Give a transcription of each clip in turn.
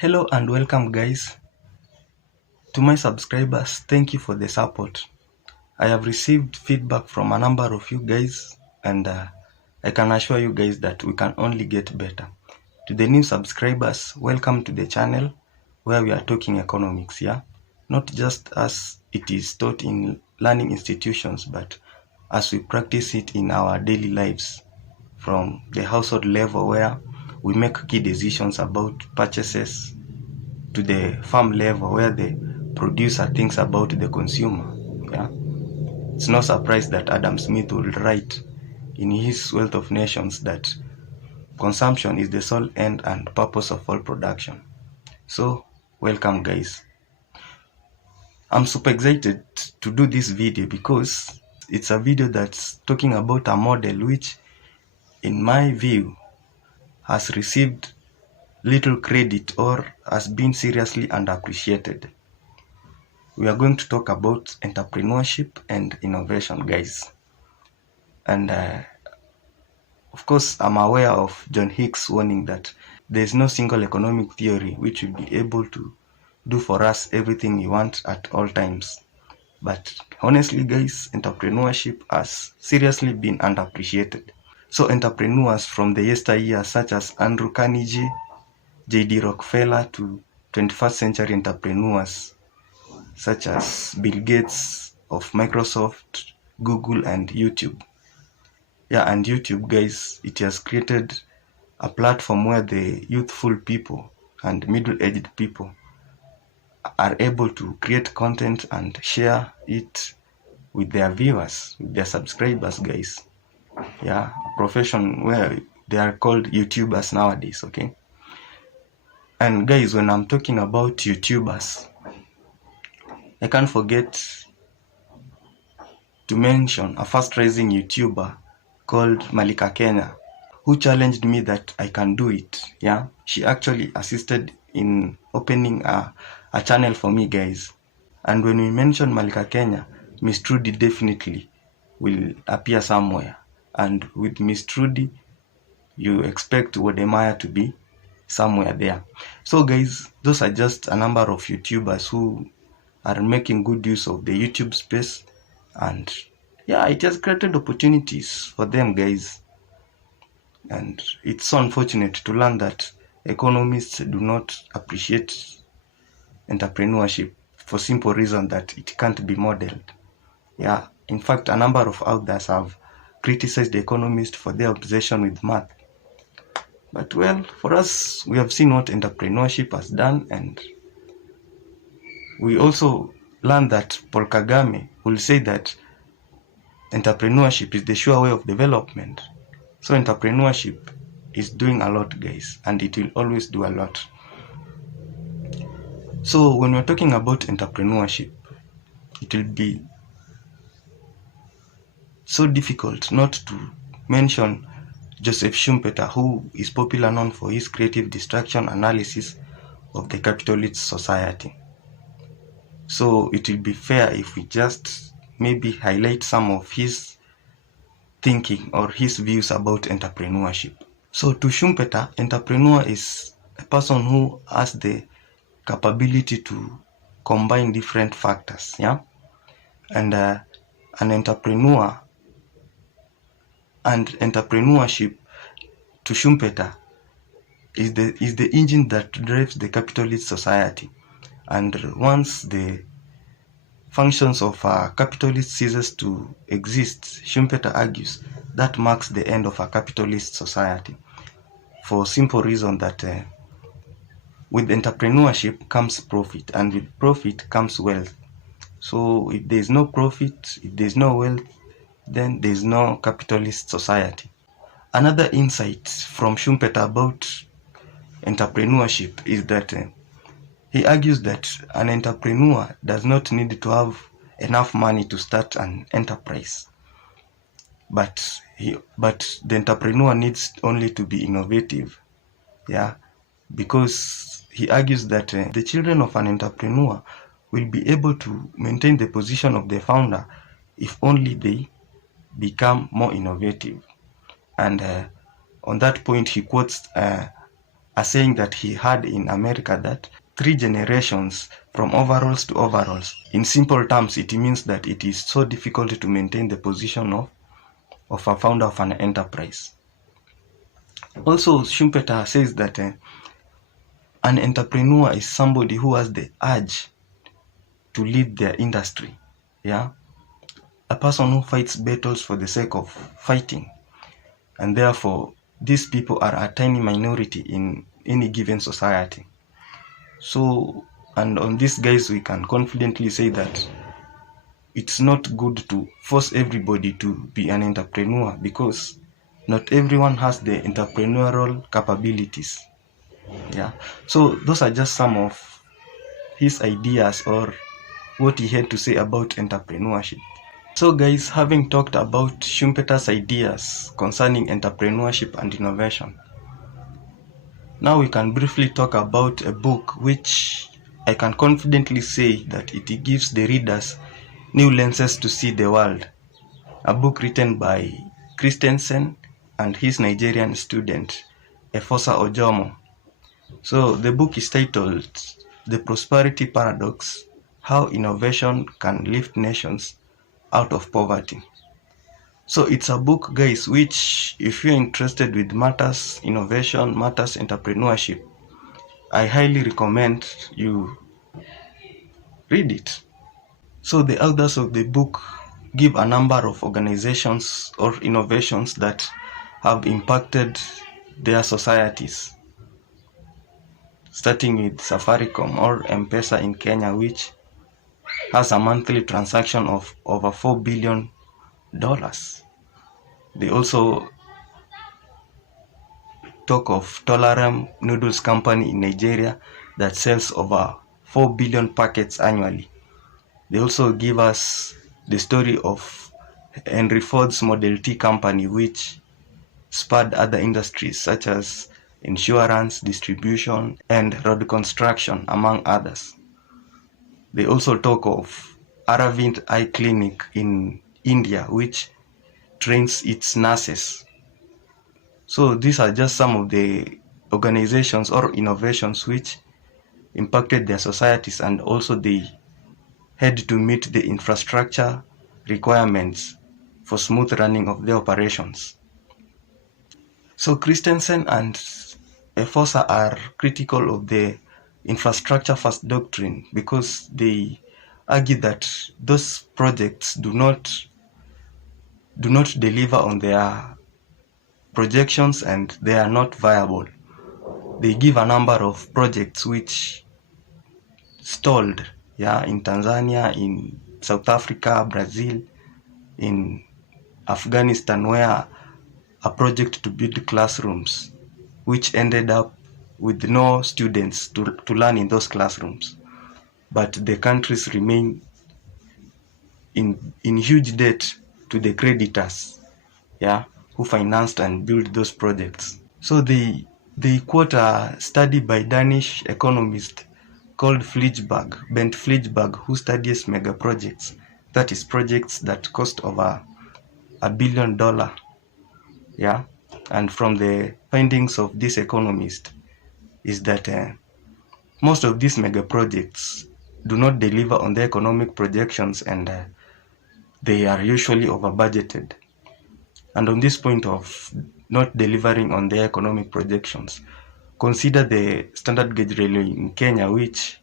Hello and welcome, guys. To my subscribers, thank you for the support. I have received feedback from a number of you guys, and I can assure you guys that we can only get better. To the new subscribers, welcome to the channel where we are talking economics, yeah? Not just as it is taught in learning institutions, but as we practice it in our daily lives, from the household level where we make key decisions about purchases, to the farm level where the producer thinks about the consumer. Yeah, it's no surprise that Adam Smith will write in his Wealth of Nations that consumption is the sole end and purpose of all production. So welcome, guys. I'm super excited to do this video because it's a video that's talking about a model which, in my view, has received little credit or has been seriously underappreciated. We are going to talk about entrepreneurship and innovation, guys. And of course, I'm aware of John Hicks' warning that there's no single economic theory which will be able to do for us everything we want at all times. But honestly, guys, entrepreneurship has seriously been underappreciated. So entrepreneurs from the yesteryear, such as Andrew Carnegie, J.D. Rockefeller, to 21st century entrepreneurs such as Bill Gates of Microsoft, Google, and YouTube. Yeah, and YouTube, guys, it has created a platform where the youthful people and middle-aged people are able to create content and share it with their viewers, with their subscribers, guys. Yeah, a profession where they are called YouTubers nowadays, okay? And guys, when I'm talking about YouTubers, I can't forget to mention a fast-rising YouTuber called Malika Kenya, who challenged me that I can do it. Yeah, she actually assisted in opening a channel for me, guys. And when we mention Malika Kenya, Miss Trudy definitely will appear somewhere. And with Miss Trudy, you expect Wodemaya to be somewhere there. So guys, those are just a number of YouTubers who are making good use of the YouTube space, and yeah, it has created opportunities for them, guys. And it's so unfortunate to learn that economists do not appreciate entrepreneurship for simple reason that it can't be modeled. Yeah, in fact, a number of authors have criticized the economists for their obsession with math. But well, for us, we have seen what entrepreneurship has done, and we also learned that Paul Kagame will say that entrepreneurship is the sure way of development. So entrepreneurship is doing a lot, guys, and it will always do a lot. So when we're talking about entrepreneurship, it will be so difficult not to mention Joseph Schumpeter, who is popular known for his creative destruction analysis of the capitalist society. So it will be fair if we just maybe highlight some of his thinking or his views about entrepreneurship. So to Schumpeter, entrepreneur is a person who has the capability to combine different factors, yeah? And an entrepreneur and entrepreneurship to Schumpeter is the engine that drives the capitalist society. And once the functions of a capitalist ceases to exist, Schumpeter argues that marks the end of a capitalist society, for simple reason that with entrepreneurship comes profit, and with profit comes wealth. So if there is no profit, if there is no wealth, then there is no capitalist society. Another insight from Schumpeter about entrepreneurship is that he argues that an entrepreneur does not need to have enough money to start an enterprise, but the entrepreneur needs only to be innovative. Yeah, because he argues that the children of an entrepreneur will be able to maintain the position of the founder if only they become more innovative. And on that point, he quotes a a saying that he had in America that 3 generations from overalls to overalls. In simple terms, it means that it is so difficult to maintain the position of a founder of an enterprise. Also, Schumpeter says that an entrepreneur is somebody who has the urge to lead their industry. Yeah, a person who fights battles for the sake of fighting, and therefore these people are a tiny minority in any given society. So, and on this, guys, we can confidently say that it's not good to force everybody to be an entrepreneur, because not everyone has the entrepreneurial capabilities. Yeah, so those are just some of his ideas, or what he had to say about entrepreneurship. So guys, having talked about Schumpeter's ideas concerning entrepreneurship and innovation, now we can briefly talk about a book which I can confidently say that it gives the readers new lenses to see the world. A book written by Christensen and his Nigerian student, Efosa Ojomo. So the book is titled The Prosperity Paradox: How Innovation Can Lift Nations Out of Poverty. So it's a book, guys, which if you're interested with matters innovation, matters entrepreneurship, I highly recommend you read it. So the authors of the book give a number of organizations or innovations that have impacted their societies, starting with Safaricom or M-Pesa in Kenya, which has a monthly transaction of over $4 billion. They also talk of Tolarem Noodles Company in Nigeria that sells over 4 billion packets annually. They also give us the story of Henry Ford's Model T company, which spurred other industries such as insurance, distribution, and road construction, among others. They also talk of Aravind Eye Clinic in India, which trains its nurses. So these are just some of the organizations or innovations which impacted their societies, and also they had to meet the infrastructure requirements for smooth running of their operations. So Christensen and Efosa are critical of the infrastructure first doctrine, because they argue that those projects do not deliver on their projections and they are not viable. They give a number of projects which stalled, in Tanzania, in South Africa, Brazil, in Afghanistan, where a project to build classrooms, which ended up with no students to learn in those classrooms. But the countries remain in huge debt to the creditors, who financed and built those projects. So they quote a study by Danish economist called Bent Flichberg, who studies mega projects, that is projects that cost over $1 billion. And from the findings of this economist is that most of these mega projects do not deliver on the economic projections, and they are usually over budgeted. And on this point of not delivering on their economic projections, consider the standard gauge railway in Kenya, which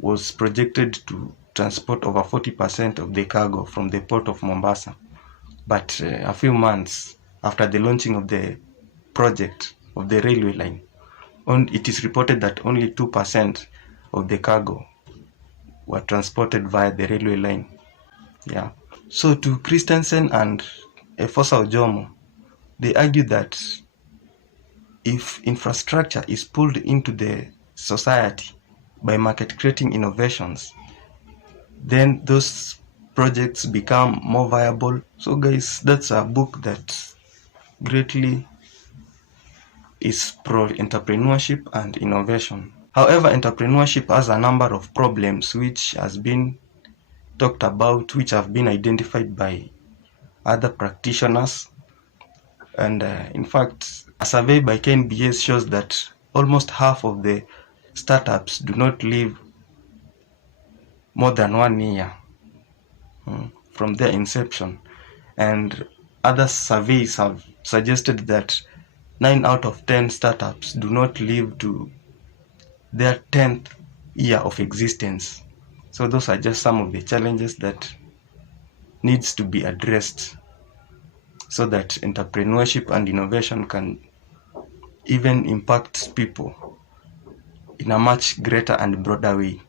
was projected to transport over 40% of the cargo from the port of Mombasa. But a few months after the launching of the project of the railway line, it is reported that only 2% of the cargo were transported via the railway line. So to Christensen and Efosa Ojomo, they argue that if infrastructure is pulled into the society by market creating innovations, then those projects become more viable. So guys, that's a book that greatly is pro entrepreneurship and innovation. However, entrepreneurship has a number of problems which has been talked about, which have been identified by other practitioners. And in fact, a survey by KNBS shows that almost half of the startups do not live more than 1 year from their inception. And other surveys have suggested that 9 out of 10 startups do not live to their 10th year of existence. So those are just some of the challenges that needs to be addressed so that entrepreneurship and innovation can even impact people in a much greater and broader way.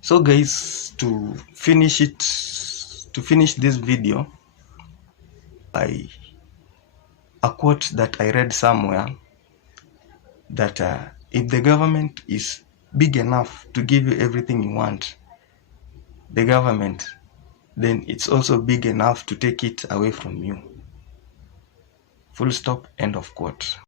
So guys, to finish this video, I a quote that I read somewhere that if the government is big enough to give you everything you want, the government, then it's also big enough to take it away from you. Full stop, end of quote.